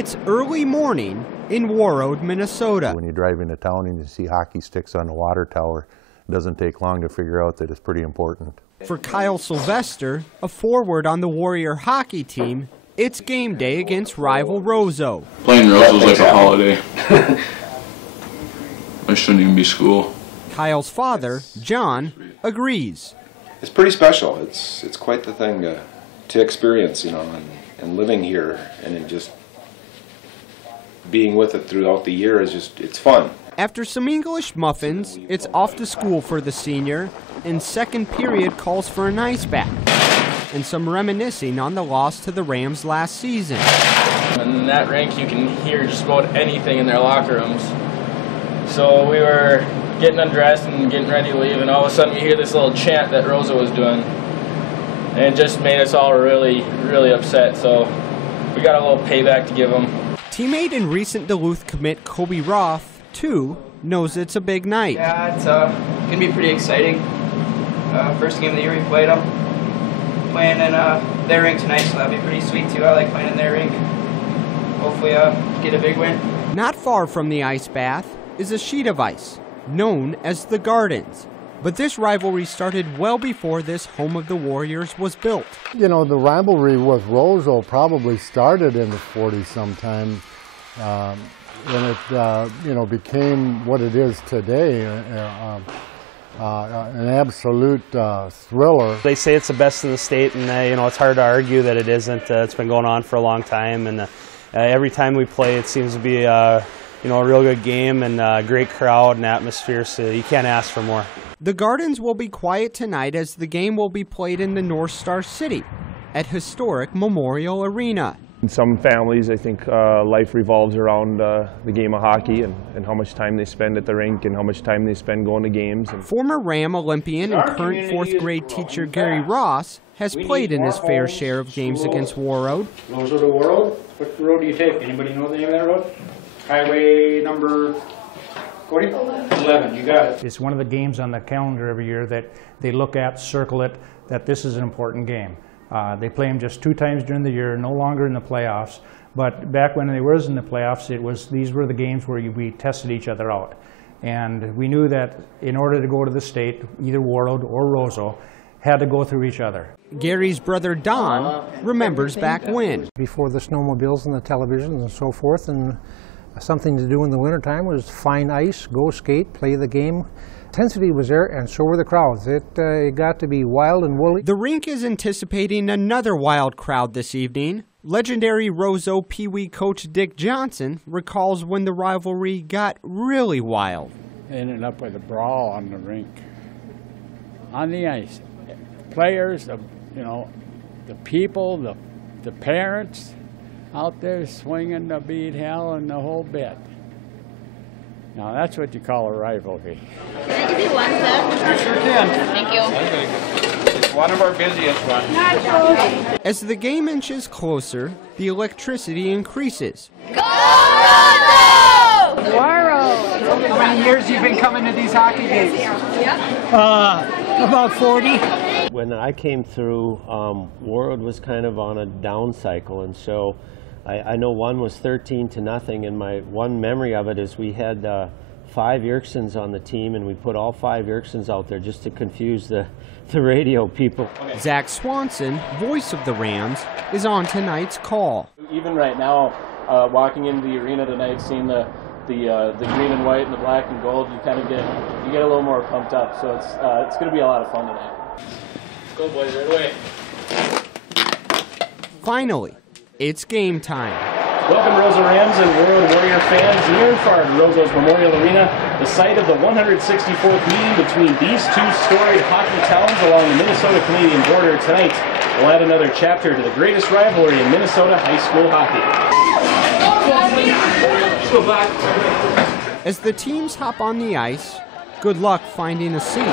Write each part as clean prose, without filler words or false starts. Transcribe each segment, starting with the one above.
It's early morning in Warroad, Minnesota. When you drive into town and you see hockey sticks on the water tower, it doesn't take long to figure out that it's pretty important. For Kyle Sylvester, a forward on the Warrior hockey team, it's game day against rival Roseau. Playing Roseau is like a holiday. I shouldn't even be school. Kyle's father, John, agrees. It's pretty special. It's quite the thing to experience, you know, and living here and just being with it throughout the year it's fun. After some English muffins, it's off to school for the senior, and second period calls for an ice bath and some reminiscing on the loss to the Rams last season. In that rink, you can hear just about anything in their locker rooms. So we were getting undressed and getting ready to leave, and all of a sudden we hear this little chant that Rosa was doing. And it just made us all really, really upset. So we got a little payback to give them. Teammate and recent Duluth commit Kobe Roth, too, knows it's a big night. Yeah, it's going to be pretty exciting. First game of the year we played them. Playing in their rink tonight, so that'll be pretty sweet too. I like playing in their rink. Hopefully get a big win. Not far from the ice bath is a sheet of ice, known as the Gardens. But this rivalry started well before this home of the Warriors was built. You know, the rivalry with Roseau probably started in the 40s sometime, and it, you know, became what it is today, an absolute thriller. They say it's the best in the state, and you know, it's hard to argue that it isn't. It's been going on for a long time, and every time we play, it seems to be you know, a real good game and a great crowd and atmosphere, so you can't ask for more. The Gardens will be quiet tonight as the game will be played in the North Star City at historic Memorial Arena. In some families, I think life revolves around the game of hockey and how much time they spend at the rink and how much time they spend going to games. Former Ram Olympian and current fourth grade teacher Gary Ross has played in his fair share of games against Warroad. Roseau to Warroad? What road do you take? Anybody know the name of that road? Highway number 40? 11, you got it. It's one of the games on the calendar every year that they look at, circle it, that this is an important game. They play them just 2 times during the year, no longer in the playoffs. But back when they was in the playoffs, these were the games where we tested each other out. And we knew that in order to go to the state, either Warroad or Roseau had to go through each other. Gary's brother Don remembers back when. Before the snowmobiles and the televisions and so forth, and something to do in the wintertime was find ice, go skate, play the game. Intensity was there, and so were the crowds. It got to be wild and woolly. The rink is anticipating another wild crowd this evening. Legendary Roseau Pee Wee coach Dick Johnson recalls when the rivalry got really wild. Ended up with a brawl on the rink, on the ice. Players, you know, the people, the parents out there swinging the bead hell and the whole bit. Now that's what you call a rivalry. Can I give you one, sir? You sure can. Thank you. It's one of our busiest ones. As the game inches closer, the electricity increases. Go Roseau! Warroad! How many years have you been coming to these hockey games? About 40. When I came through, Warroad was kind of on a down cycle, and so I know one was 13-0, and my one memory of it is we had 5 Yerksons on the team, and we put all 5 Yerksons out there just to confuse the radio people. Zach Swanson, voice of the Rams, is on tonight's call. Even right now, walking into the arena tonight, seeing the green and white and the black and gold, you get a little more pumped up. So it's going to be a lot of fun tonight. Go boys, right away. Finally, it's game time. Welcome Roseau Rams and Warroad Warrior fans near and far to Roseau's Memorial Arena, the site of the 164th meeting between these 2 storied hockey towns along the Minnesota-Canadian border. Tonight will add another chapter to the greatest rivalry in Minnesota high school hockey. As the teams hop on the ice, good luck finding a seat.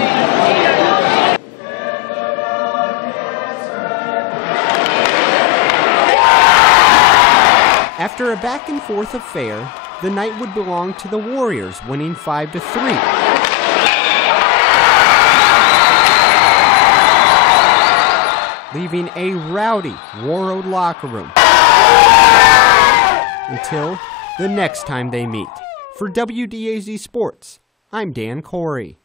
After a back-and-forth affair, the night would belong to the Warriors, winning 5-3. Leaving a rowdy Warroad locker room. Until the next time they meet. For WDAZ Sports, I'm Dan Corey.